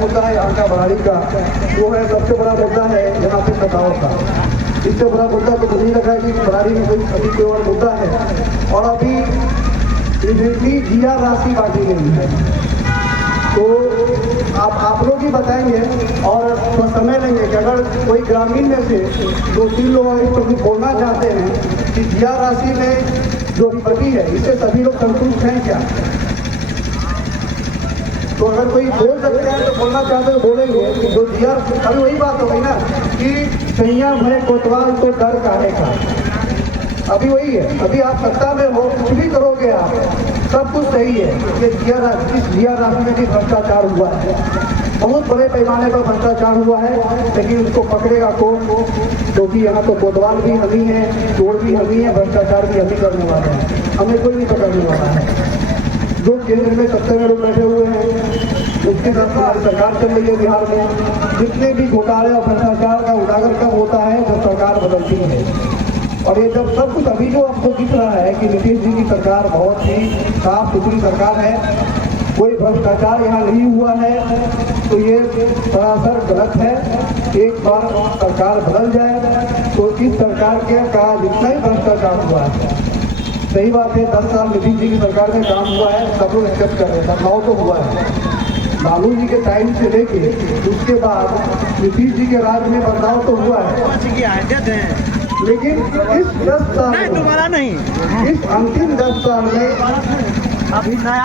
मुद्दा है यहाँ का बराड़ी का, वो है सबसे बड़ा मुद्दा है यहाँ पे कटाव का। इससे बड़ा मुद्दा तो मुझे लगा कि बराड़ी में कोई अभी केवल मुद्दा है, और अभी रिसेंटली जीआर राशि बांटी गई है। तो आप लोग ही बताएंगे और तो समय लेंगे कि अगर कोई ग्रामीण में से 2-3 लोग अगर कुछ बोलना चाहते हैं कि जीआर राशि में जो भी बची है इससे सभी लोग संतुष्ट हैं क्या? तो अगर कोई बोल सकते हैं तो बोलना चाहते हैं बोलेंगे कि जो जीआर, अभी वही बात हो गई ना कि सैया भय कोतवाल तो डर काहे का। अभी वही है, अभी आप सत्ता में हो, कुछ भी करोगे आप, सब कुछ सही है। ये जीआर राशि में भी भ्रष्टाचार हुआ है, बहुत बड़े पैमाने पर भ्रष्टाचार हुआ है, लेकिन उसको पकड़ेगा कौन? क्योंकि यहाँ तो कोतवाल भी हम ही है, चोर भी हम ही है, भ्रष्टाचार भी हम ही करने वाले हैं, हमें कोई नहीं पकड़ने वाला है। जो केंद्र में सत्ता में लोग बैठे हुए हैं उसके साथ हमारी सरकार चल रही है बिहार में। जितने भी घोटाले और भ्रष्टाचार का उजागर कब होता है जब सरकार बदलती है। और ये जब सब कुछ अभी जो आपको दिख रहा है कि नीतीश जी की सरकार बहुत ही साफ सुथरी सरकार है, कोई भ्रष्टाचार यहाँ नहीं हुआ है, तो ये सरासर गलत है। एक बार सरकार बदल जाए तो इस सरकार के का जितना ही भ्रष्टाचार हुआ है, सही बात है 10 साल नीतीश जी की सरकार में काम हुआ है, सब लोग एक्सेप्ट कर रहे हैं, बदलाव तो हुआ है। लालू जी के टाइम से लेके उसके बाद नीतीश जी के राज में बदलाव तो हुआ है, लेकिन इस 10 साल में तुम्हारा नहीं, इस अंतिम 10 साल में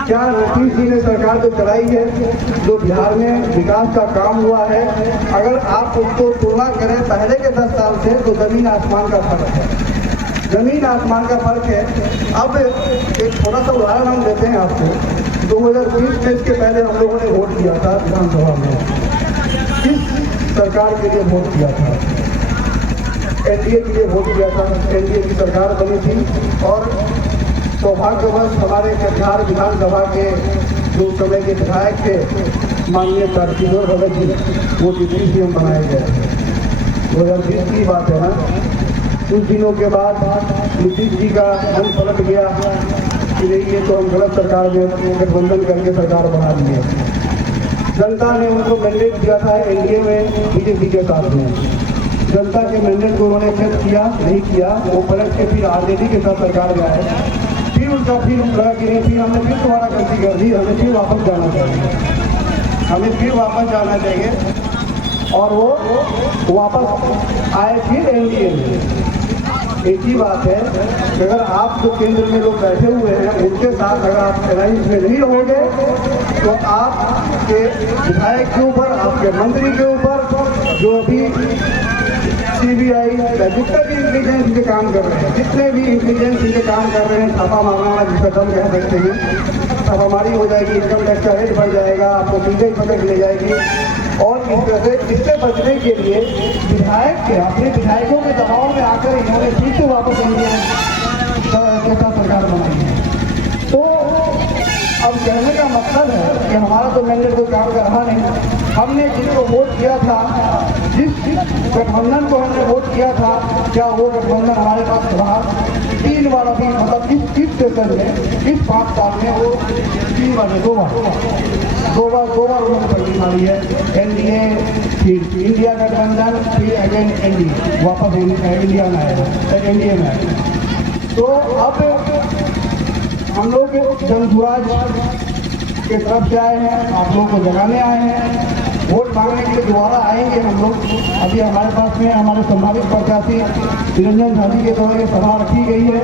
क्या नीतीश जी ने सरकार जो चलाई है, जो बिहार में विकास का काम हुआ है, अगर आप उसको तुलना करें पहले के 10 साल से तो जमीन आसमान का फर्क है, जमीन आसमान का फर्क है। अब एक थोड़ा सा उदाहरण हम देते हैं आपको। 2020 में इसके पहले हम लोगों ने वोट किया था विधानसभा में, किस सरकार के लिए वोट किया था? एनडीए के लिए वोट किया था। एनडीए की सरकार बनी थी और सौभाग्यवश हमारे कटिहार विधानसभा के जो समय के विधायक थे माननीय किशोर भगत जी, वो डिप्टी सीएम बनाए गए। 2020 की बात है ना। कुछ दिनों के बाद नीतीश जी का मन पलट गया कि नहीं, ये तो हम गलत सरकार में गठबंधन करके सरकार बना दिए। जनता ने उनको मैंडेट दिया था एनडीए में बीजेपी के साथ में, जनता के मैंडेट को उन्होंने एक्सेप्ट किया नहीं किया, वो पलट के फिर आरजेडी के साथ सरकार में आए। फिर उनका फिर लगा कि नहीं, फिर हमने फिर दोबारा गलती कर दी, हमें फिर वापस जाना चाहिए, हमें फिर वापस जाना चाहिए। और वो वापस आए फिर एनडीए में। एक ही बात है कि अगर आप जो केंद्र में लोग बैठे हुए हैं उनके साथ अगर आप अलायंस में नहीं रहोगे तो आपके विधायक के ऊपर, आपके मंत्री के ऊपर, जो अभी सीबीआई जितने भी इंटेलिजेंस के काम कर रहे हैं, जितने भी इंटेलिजेंस के काम कर रहे हैं, छापा मारना जिसका दम कह सकते हैं, छापामारी हो जाएगी, इनकम टैक्स का रेट बढ़ जाएगा, आपको सीधे पकड़ ले जाएगी। और इस तरह से इससे बचने के लिए विधायक के अपने विधायकों के दबाव में आकर इन्होंने फिर से वापस इंडिया सरकार बनाई है। तो अब कहने का मतलब है कि हमारा तो मैंडेट कोई काम कर रहा नहीं। हमने जिसको वोट किया था, जिस गठबंधन को हमने वोट किया था, क्या वो गठबंधन हमारे पास रहा? 3 बार अभी मतलब इस सेशन में, इस 5 साल में वो 3 बार 2 बार उन्होंने पलटी मारी है। एनडीए, फिर इंडिया गठबंधन, फिर अगेन एनडीए, वापस इंडिया में आया, एनडीए में आया। तो अब हम लोग जनसुराज के तरफ से आए हैं, आप लोगों को जगाने आए हैं, वोट मांगने के लिए दोबारा आएंगे हम लोग। अभी हमारे पास में हमारे संभावित प्रत्याशी निरंजन झा जी के द्वारा ये सभा रखी गई है,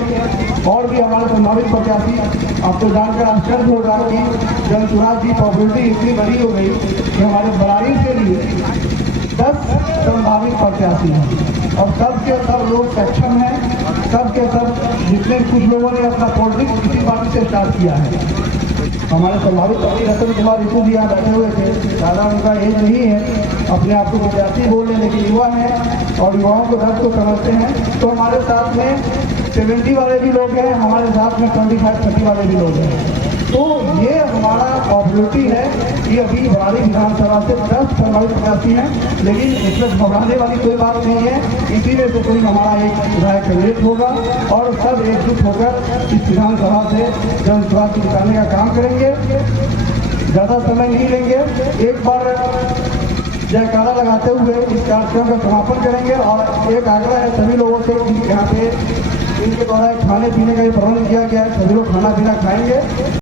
और भी हमारे संभावित प्रत्याशी, आपको जानकर आश्चर्य होगा कि जनसुराज की पॉपुलरिटी इतनी बड़ी हो गई कि हमारे बरारी के लिए 10 संभावित प्रत्याशी हैं और सब के सब लोग सक्षम हैं। सब के सब जितने कुछ लोगों ने अपना पॉलिटिक्स किसी पार्टी से स्टार्ट किया है। हमारे संभावित पति रतन कुमार रितु भी यहाँ बैठे हुए थे, ज़्यादा उनका एज नहीं है, अपने आप को विद्यार्थी बोल रहे लेकिन युवा है और युवाओं को दर्द को समझते हैं। तो हमारे साथ में 70 वाले भी लोग हैं, हमारे साथ में 25-30 वाले भी लोग हैं। तो ये हमारा पॉपुलरिटी है कि अभी बरारी विधानसभा से 10 संभावित प्रत्याशी हैं, लेकिन इसमें घबराने वाली कोई बात नहीं है। इसीलिए तो कोई हमारा एक विधायक कैंडिडेट होगा और सब एकजुट होकर इस विधानसभा से जनसुराज को जिताने का काम करेंगे। ज़्यादा समय नहीं लेंगे, एक बार जयकारा लगाते हुए इस कार्यक्रम का समापन करेंगे। और एक आग्रह है सभी लोगों से कि यहाँ पे इनके द्वारा खाने पीने का भी प्रबंध किया गया है, सभी लोग खाना पीना खाएंगे।